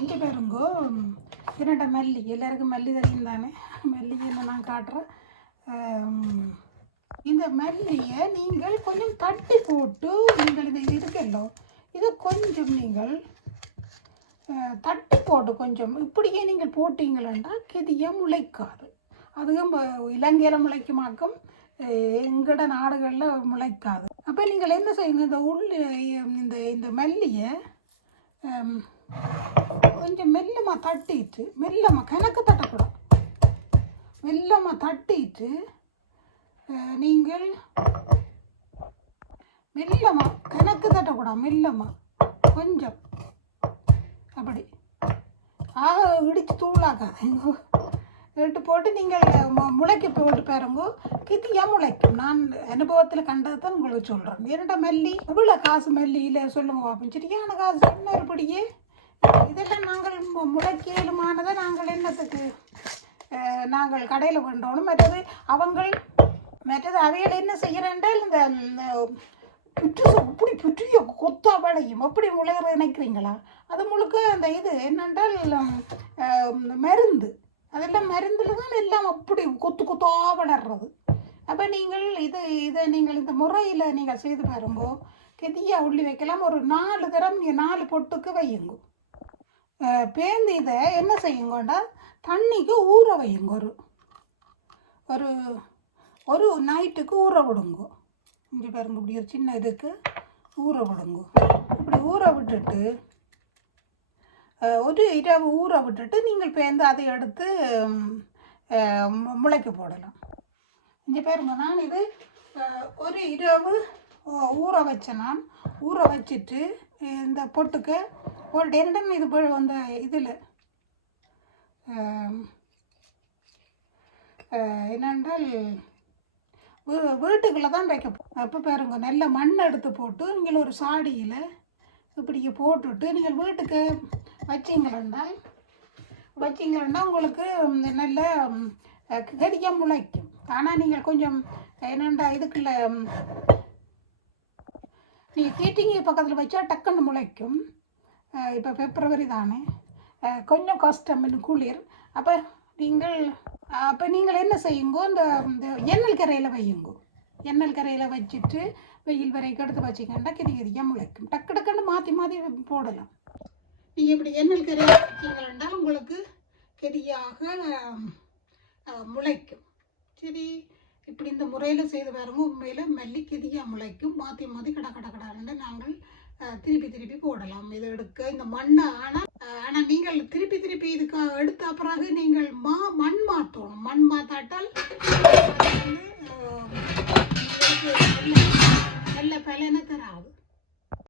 இங்கே பாருங்கோ. என்னோட மல்லி? எல்லாருக்கும் மல்லி தெரியும் தானே? மல்லிகைன்னு நான் காட்டுறேன். இந்த மல்லியை நீங்கள் கொஞ்சம் தட்டி போட்டு நீங்கள் இது இருக்கല്ലോ இதை கொஞ்சம் நீங்கள் தட்டி போட்டு கொஞ்சம். இப்படியே நீங்கள் போட்டீங்களா கெதிய முளைக்காது. அதுவும் இலங்கையில் முளைக்குமாக்கும் எங்கட நாடுகளில் முளைக்காது. அப்போ நீங்கள் என்ன செய்யுங்க? இந்த உள் இந்த இந்த மல்லியை கொஞ்சம் மெல்லமாக தட்டிட்டு மெல்லமாக கணக்கு தட்டக்கூடாது. மெல்லமாக தட்டிட்டு நீங்கள் மெல்லமாக கணக்கு தட்டக்கூடாது மெல்லமாக கொஞ்சம். அப்படி. ஆக இடித்து தூளாக்காதீங்க எட்டு போட்டு நீங்கள் முளைக்கு முளைக்க போட்டு பாருங்க கித்தியாக முளைக்கும். நான் அனுபவத்தில் கண்டது தான் உங்களுக்கு சொல்கிறேன் இரண்ட மல்லி? இவ்வளோ காசு மல்லியில் சொல்லுங்க அப்படின்னு சரியான காசு. என்ன படியே? இதெல்லாம் நாங்கள் மு- நாங்கள் என்னத்துக்கு நாங்கள் கடையில் கொண்டோணும். மற்றது அவங்கள் மற்றது அவைகள் என்ன செய்கிறேன்டால் இந்த புற்று அப்படி புற்றிய கொத்தா வளையும் அப்படி முளைகிற நினைக்கிறீங்களா? அது முழுக்க அந்த இது என்னென்றால் மருந்து. அதெல்லாம் மருந்தில் தான் எல்லாம் அப்படி கொத்து கொத்தா வளர்றது. அப்போ நீங்கள் இது இதை நீங்கள் இந்த முறையில் நீங்கள் செய்து பாருங்கோ. கெதியாக உள்ளி வைக்கலாம். ஒரு நாலு தரம் நீங்கள் நாலு பொட்டுக்கு வையுங்க. பேந்து இதை என்ன செய்யுங்கண்டா தண்ணிக்கு ஊற வையுங்க ஒரு. ஒரு ஒரு நைட்டுக்கு ஊற விடுங்கோ. இங்கே பாருங்க இப்படி ஒரு சின்ன இதுக்கு ஊற விடுங்கோ. இப்படி ஊற விட்டுட்டு ஒரு இரவு ஊற விட்டுட்டு நீங்கள் பேந்து அதை எடுத்து மு- முளைக்க போடலாம். இங்கே பாருங்க நான் இது ஒரு இரவு ஊற வச்சேன் நான் ஊற வச்சுட்டு இந்த பொட்டுக்கு ஒரு டெண்டன் இது அந்த இதில். என்னென்றால் வீட்டுக்குள்ளே தான் வைக்க அப்போ பாருங்க நல்ல மண் எடுத்து போட்டு நீங்கள் ஒரு சாடியில் இப்படி போட்டுட்டு நீங்கள் வீட்டுக்கு வச்சிங்களென்றால் வச்சிங்களா உங்களுக்கு நல்ல கதியாக முளைக்கும் ஆனால் நீங்கள் கொஞ்சம் என்னென்றா இதுக்குள்ள நீங்கள் தீட்டிங்க பக்கத்தில் வச்சா டக்குன்னு முளைக்கும். இப்போ பிப்ரவரி தானே கொஞ்சம் கஷ்டம் குளிர் அப்போ நீங்கள் அப்போ நீங்கள் என்ன செய்யுங்கோ இந்த இந்த எண்ணல் கரையில் வையுங்கோ எண்ணல் கரையில் வச்சுட்டு வெயில் வரைக்கும் எடுத்து வச்சிங்கன்னா கிதி கிரியாக முளைக்கும் டக்கு டக்குன்னு மாற்றி மாற்றி போடலாம் நீங்கள் இப்படி எண்ணல் கரையில் வச்சிங்கன்னா உங்களுக்கு கெதியாக முளைக்கும் சரி இப்படி இந்த முறையில் செய்து பாருங்க உண்மையில் மல்லி கெதியாக முளைக்கும் மாற்றி மாற்றி கட கட கடன்னு நாங்கள் திருப்பி திருப்பி போடலாம். இதை எடுக்க இந்த மண்ணை ஆனால் ஆனால் நீங்கள் திருப்பி திருப்பி இதுக்கு எடுத்த பிறகு நீங்கள் மா மண் மாற்றணும் மண் மாத்தாட்டால் நல்ல பலனை